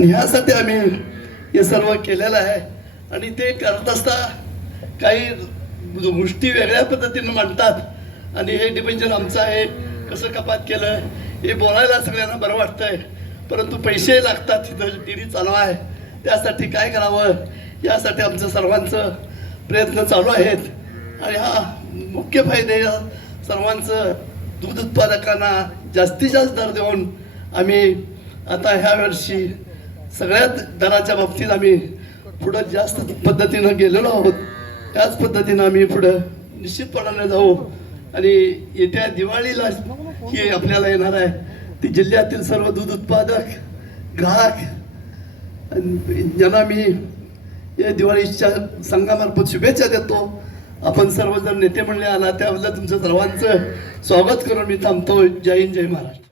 आणि ह्यासाठी आम्ही हे सर्व केलेलं आहे. आणि ते करत असता काही गोष्टी वेगळ्या पद्धतीने मांडतात आणि हे डिपेंजन आमचं आहे, कसं कपात केलं हे बोलायला सगळ्यांना बरं वाटतंय, परंतु पैसे लागतात तिथं टीव्ही चालू आहे, त्यासाठी काय करावं यासाठी आमचं सर्वांचं प्रयत्न चालू आहेत. आणि हा मुख्य फायदे सर्वांचं दूध उत्पादकांना जास्तीत जास्त दर देऊन आम्ही आता ह्या वर्षी सगळ्यात दराच्या बाबतीत आम्ही पुढं जास्त पद्धतीनं गेलेलो आहोत. त्याच पद्धतीनं आम्ही पुढं निश्चितपणाने जाऊ. आणि येत्या दिवाळीला ही आपल्याला येणार आहे ती जिल्ह्यातील सर्व दूध उत्पादक ग्राहक ज्यांना मी या दिवाळीच्या संघामार्फत शुभेच्छा देतो. आपण सर्वजण नेते म्हणले आला त्याबद्दल तुमचं सर्वांचं स्वागत करून मी थांबतो. जय हिंद, जय महाराष्ट्र.